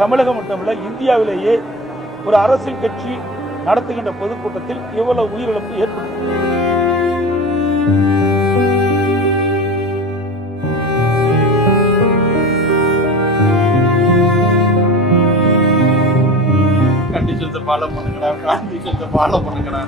தமிழகம் மட்டுமல்ல இந்தியாவிலேயே ஒரு அரசியல் கட்சி நடத்துகின்ற பொதுக்கூட்டத்தில் இவ்வளவு உயிரிழப்பு ஏற்பட்டது. கண்டிஷன்ஸை ஃபாலோ பண்ணுங்கடா, கண்டிஷன்ஸை ஃபாலோ பண்ணுங்கடா.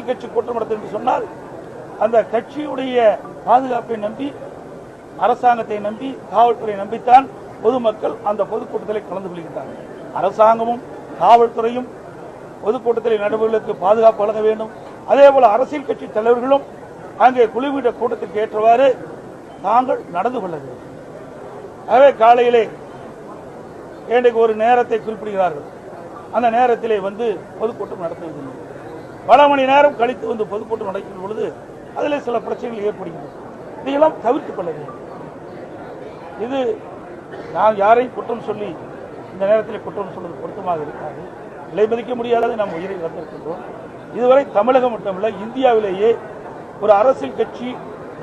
அரசியல் கட்சி கூட்டம் நடத்தும் என்று சொன்னால் அந்த கட்சியுடைய பாதுகாப்பை நம்பி, அரசாங்கத்தை நம்பி, காவல்துறையை நம்பித்தான் பொதுமக்கள் அந்த பொதுக்கூட்டத்தில் கலந்து கொள்கின்றார்கள். அரசாங்கமும் காவல்துறையும் பொதுக்கூட்டத்தில் நடைபெறுவதற்கு பாதுகாப்பு வழங்க வேண்டும். அதே போல அரசியல் கட்சி தலைவர்களும் அங்கே குழுவிட கூட்டத்திற்கு ஏற்றவாறு தாங்கள் நடந்து கொள்ள வேண்டும். ஆகவே காலையிலே இன்றைக்கு ஒரு நேரத்தை குறிப்பிடுகிறார்கள். அந்த நேரத்திலே வந்து பொதுக்கூட்டம் நடத்துவதில்லை. பல மணி நேரம் கழித்து வந்து பொதுக்கூட்டம் நடக்கும் பொழுது அதில் சில பிரச்சனைகள் ஏற்படுகின்றன. இதையெல்லாம் தவிர்த்துக் கொள்ள வேண்டும். இது நான் யாரையும் குற்றம் சொல்லி இந்த நேரத்தில் குற்றம் சொல்வது பொருத்தமாக இருக்காது. விலை மதிக்க முடியாத நாம் உயிரை வந்திருக்கின்றோம். இதுவரை தமிழகம் மட்டுமல்ல, இந்தியாவிலேயே ஒரு அரசியல் கட்சி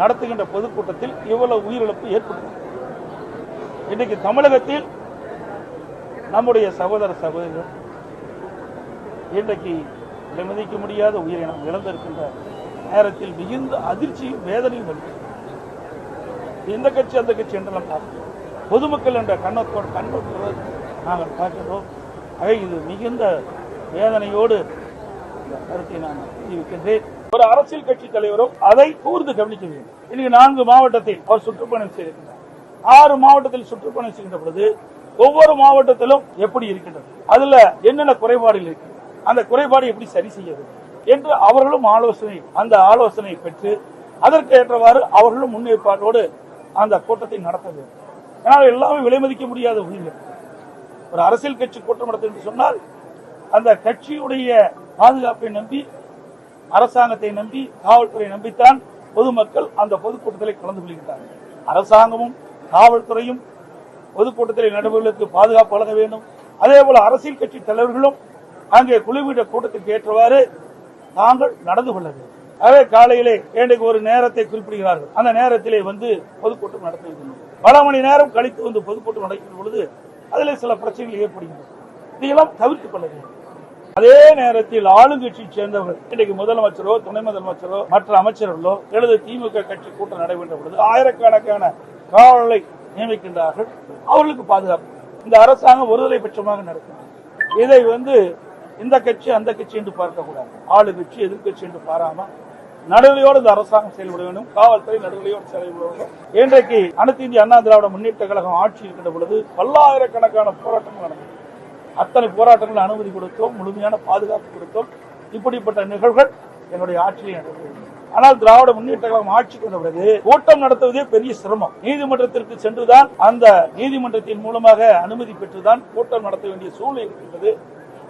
நடத்துகின்ற பொதுக்கூட்டத்தில் இவ்வளவு உயிரிழப்பு ஏற்பட்டது. இன்றைக்கு தமிழகத்தில் நம்முடைய சகோதர சகோதரிகள் இன்றைக்கு விலை மதிக்க முடியாத உயிரை நாம் இழந்திருக்கின்ற நேரத்தில் மிகுந்த அதிர்ச்சியும் வேதனையும் வருகிறது. இந்த கட்சி அந்த கட்சி என்றெல்லாம் பார்க்கிறோம். பொதுமக்கள் என்ற கண்ணோட்டத்தோடு நாங்கள் பார்க்கிறோம். ஆக இது மிகுந்த வேதனையோடு இந்த கருத்தை நான் தெரிவிக்கின்றேன். ஒரு அரசியல் கட்சி தலைவரும் அதை கூர்ந்து கவனிக்க வேண்டும். இன்னைக்கு 4 மாவட்டத்தில் அவர் சுற்றுப்பயணம் செய்திருக்கிறார். 6 மாவட்டத்தில் சுற்றுப்பயணம் செய்கின்ற பொழுது ஒவ்வொரு மாவட்டத்திலும் எப்படி இருக்கின்றது, அதுல என்னென்ன குறைபாடுகள் இருக்கு, அந்த குறைபாடு எப்படி சரி செய்ய வேண்டும் என்று அவர்களும் அந்த ஆலோசனை பெற்று அதற்கு ஏற்றவாறு அவர்களும் முன்னேற்பாட்டோடு அந்த கூட்டத்தை நடத்த வேண்டும். ஏனால் எல்லாமே விலை மதிக்க முடியாத உயிர்கள். ஒரு அரசியல் கட்சி கூட்டம் நடத்தும் என்று சொன்னால் அந்த கட்சியுடைய பாதுகாப்பை நம்பி, அரசாங்கத்தை நம்பி, காவல்துறையை நம்பித்தான் பொதுமக்கள் அந்த பொதுக்கூட்டத்தில் கலந்து கொள்கின்றார்கள். அரசாங்கமும் காவல்துறையும் பொதுக்கூட்டத்தில் நடைபெறுவதற்கு பாதுகாப்பு வழங்க வேண்டும். அதே போல அரசியல் கட்சி தலைவர்களும் அங்கே குழுவிட கூட்டத்திற்கு ஏற்றவாறு தாங்கள் நடந்து கொள்ள வேண்டும். ஆகவே காலையிலே இன்றைக்கு ஒரு நேரத்தை குறிப்பிடுகிறார்கள். அந்த நேரத்திலே வந்து பொதுக்கூட்டம் நடத்துவதில்லை. பல மணி நேரம் கழித்து வந்து பொதுக்கூட்டம் நடக்கும் பொழுது அதில் சில பிரச்சனைகள் ஏற்படுகின்றன. இதையெல்லாம் தவிர்த்துக் கொள்ள வேண்டும். அதே நேரத்தில் ஆளுங்கட்சியை சேர்ந்தவர்கள் இன்றைக்கு முதலமைச்சரோ, துணை முதலமைச்சரோ, மற்ற அமைச்சர்களோ அல்லது திமுக கட்சி கூட்டம் நடைபெற்ற பொழுது ஆயிரக்கணக்கான காவலர்களை நியமிக்கின்றார்கள். அவர்களுக்கு பாதுகாப்பு. இந்த அரசாங்கம் ஒருதலை பட்சமாக நடக்கும். இதை இந்த கட்சி அந்த கட்சி என்று பார்க்கக்கூடாது. ஆளுங்கட்சி எதிர்கட்சி என்று பாராம நடுநிலையோடு இந்த அரசாங்கம் செயல்பட வேண்டும். காவல்துறை நடுநிலையோடு செயல்பட வேண்டும். இன்றைக்கு அனைத்து இந்திய அண்ணா திராவிட முன்னேற்ற கழகம் ஆட்சி இருக்கின்ற பொழுது பல்லாயிரக்கணக்கான போராட்டங்கள் நடந்தது. அத்தனை போராட்டங்கள் அனுமதி கொடுத்தோம், முழுமையான பாதுகாப்பு கொடுத்தோம். இப்படிப்பட்ட நிகழ்வுகள் என்னுடைய ஆட்சியில் நடந்தது. ஆனால் திராவிட முன்னேற்ற கழகம் ஆட்சிக்கு வந்த பிறகு கூட்டம் நடத்துவதே பெரிய சிரமம். நீதிமன்றத்திற்கு சென்றுதான், அந்த நீதிமன்றத்தின் மூலமாக அனுமதி பெற்றுதான் கூட்டம் நடத்த வேண்டிய சூழ்நிலை இருக்கின்றது.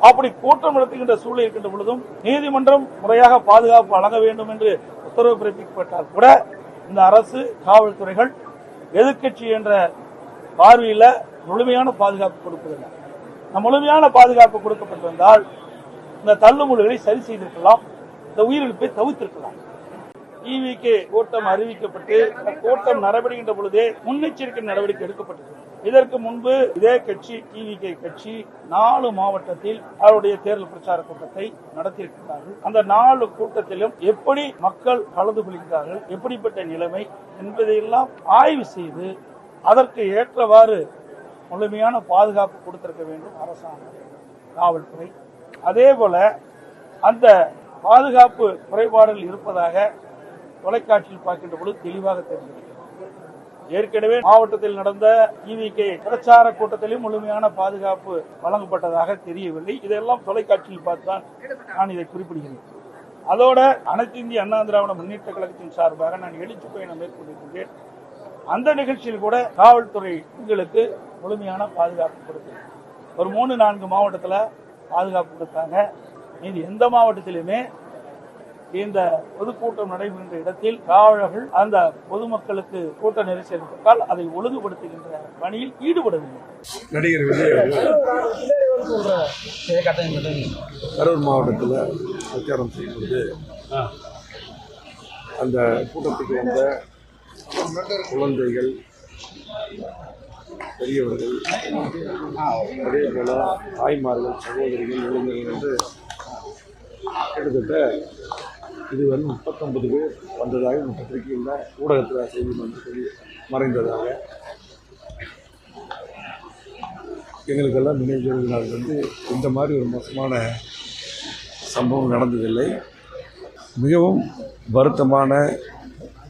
அப்படி கூட்டம் நடத்துகின்ற சூழ்நிலை இருக்கின்ற பொழுதும் நீதிமன்றம் முறையாக பாதுகாப்பு வழங்க வேண்டும் என்று உத்தரவு பிறப்பிக்கப்பட்டால் கூட இந்த அரசு, காவல்துறைகள் எதிர்கட்சி என்ற பார்வையில் முழுமையான பாதுகாப்பு கொடுப்பதில்லை. முழுமையான பாதுகாப்பு கொடுக்கப்பட்டிருந்தால் இந்த தள்ளுமுள்ளுகளை சரி செய்திருக்கலாம், இந்த உயிரிழப்பை தவிர்த்திருக்கலாம். டிவிக்கு கூட்டம் அறிவிக்கப்பட்டு கூட்டம் நடைபெறுகின்ற பொழுதே முன்னெச்சரிக்கை நடவடிக்கை எடுக்கப்பட்டது. இதற்கு முன்பு இதே கட்சி, டிவிகே கட்சி 4 மாவட்டத்தில் அவருடைய தேர்தல் பிரச்சார கூட்டத்தை நடத்தியிருக்கிறார்கள். அந்த 4 கூட்டத்திலும் எப்படி மக்கள் கலந்து கொள்கிறார்கள், எப்படிப்பட்ட நிலைமை என்பதையெல்லாம் ஆய்வு செய்து அதற்கு ஏற்றவாறு முழுமையான பாதுகாப்பு கொடுத்திருக்க வேண்டும் அரசாங்கம், காவல்துறை. அதே போல அந்த பாதுகாப்பு குறைபாடுகள் இருப்பதாக தொலைக்காட்சியில் பார்க்கின்ற பொழுது தெளிவாக தெரிகிறது. ஏற்கனவே மாவட்டத்தில் நடந்த டிவிகே பிரச்சார கூட்டத்திலும் முழுமையான பாதுகாப்பு வழங்கப்பட்டதாக தெரியவில்லை. இதெல்லாம் தொலைக்காட்சியில் பார்த்துதான் நான் இதை குறிப்பிடுகிறேன். அதோட அனைத்து இந்திய அண்ணா திராவிட முன்னேற்ற கழகத்தின் சார்பாக நான் எழுச்சி பயணம் மேற்கொண்டிருக்கின்றேன். அந்த நிகழ்ச்சியில் கூட காவல்துறை எங்களுக்கு முழுமையான பாதுகாப்பு கொடுத்தது. ஒரு 3-4 மாவட்டத்தில் பாதுகாப்பு கொடுத்தாங்க. மீது எந்த மாவட்டத்திலுமே இந்த பொதுக்கூட்டம் நடைபெறுகின்ற இடத்தில் காவலர்கள் அந்த பொதுமக்களுக்கு கூட்ட நெரிசல் இருப்பதால் அதை ஒழுங்குபடுத்துகின்ற பணியில் ஈடுபடவில்லை. நடிகர் விஜய் கரூர் மாவட்டத்தில் பிரச்சாரம் செய்யும்போது அந்த கூட்டத்துக்கு வந்த குழந்தைகள், பெரியவர்கள், அதே போல தாய்மார்கள், சகோதரிகள், இளைஞர்கள் என்று கிட்டத்தட்ட இது 39 பேர் வந்ததாக இந்த பத்திரிகையில் ஊடகத்தில் செய்தி சொல்லி மறைந்ததாக எங்களுக்கெல்லாம் நினைவுகள் இந்த மாதிரி ஒரு மோசமான சம்பவம் நடந்ததில்லை. மிகவும் வருத்தமான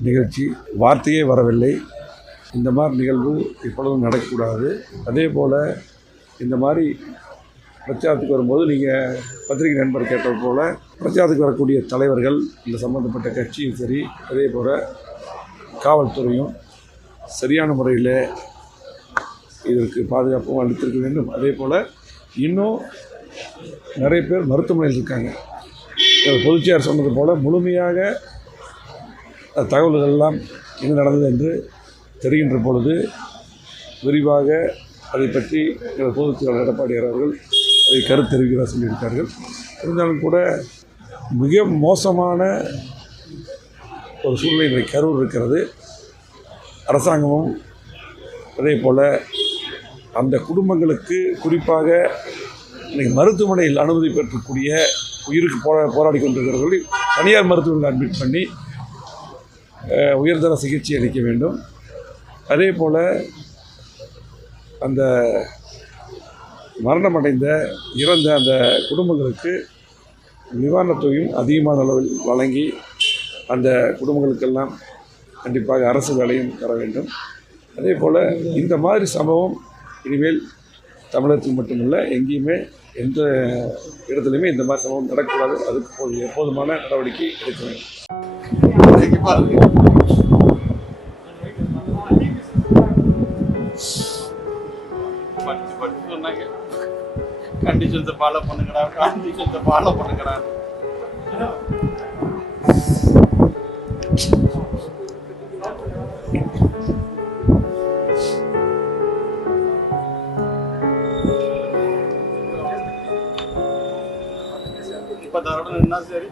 நிகழ்ச்சி. வார்த்தையே வரவில்லை. இந்த மாதிரி நிகழ்வு எப்பொழுதும் நடக்கக்கூடாது. அதே போல் இந்த மாதிரி பிரச்சாரத்துக்கு வரும்போது நீங்கள் பத்திரிகை நண்பர் கேட்டது போல் பிரச்சாரத்துக்கு வரக்கூடிய தலைவர்கள், இந்த சம்மந்தப்பட்ட கட்சியும் சரி, அதே போல் காவல்துறையும் சரியான முறையில் இதற்கு பாதுகாப்பும் அளித்திருக்க வேண்டும். அதே போல் இன்னும் நிறைய பேர் மருத்துவமனையில் இருக்காங்க. பொதுச்செயலாளர் சொன்னது போல் முழுமையாக தகவல்கள் எல்லாம் என்ன நடந்தது என்று தெரிகின்ற பொழுது விரிவாக அதை பற்றி பொதுச்செயலாளர் எடப்பாடியார் அவர்கள் அதை கருத்து தெரிவிக்கிறார் சொல்லியிருக்கார்கள். இருந்தாலும் கூட மிக மோசமான ஒரு சூழ்நிலை இன்றைக்கு கரூர் இருக்கிறது. அரசாங்கமும் அதே போல் அந்த குடும்பங்களுக்கு குறிப்பாக இன்றைக்கு மருத்துவமனையில் அனுமதி பெற்றக்கூடிய உயிருக்கு போராடி கொண்டிருக்கிறவர்கள் தனியார் மருத்துவமனையில் அட்மிட் பண்ணி உயர்தர சிகிச்சை அளிக்க வேண்டும். அதே போல் அந்த மரணமடைந்த இறந்த அந்த குடும்பங்களுக்கு நிவாரணத் தொகையும் அதிகமான அளவில் வழங்கி அந்த குடும்பங்களுக்கெல்லாம் கண்டிப்பாக அரசு வேலையும் தர வேண்டும். அதே போல் இந்த மாதிரி சம்பவம் இனிமேல் தமிழகத்தில் மட்டுமல்ல, எங்கேயுமே எந்த இடத்துலையுமே இந்த மாதிரி சம்பவம் நடக்கக்கூடாது. அதுக்கு போதுமான நடவடிக்கை எடுக்க வேண்டும். கண்டிஷன்ஸை ஃபாலோ பண்ணுங்கடா, கண்டிஷன்ஸை ஃபாலோ பண்ணுங்கடா. இப்போ தரோட நின்னா சரி.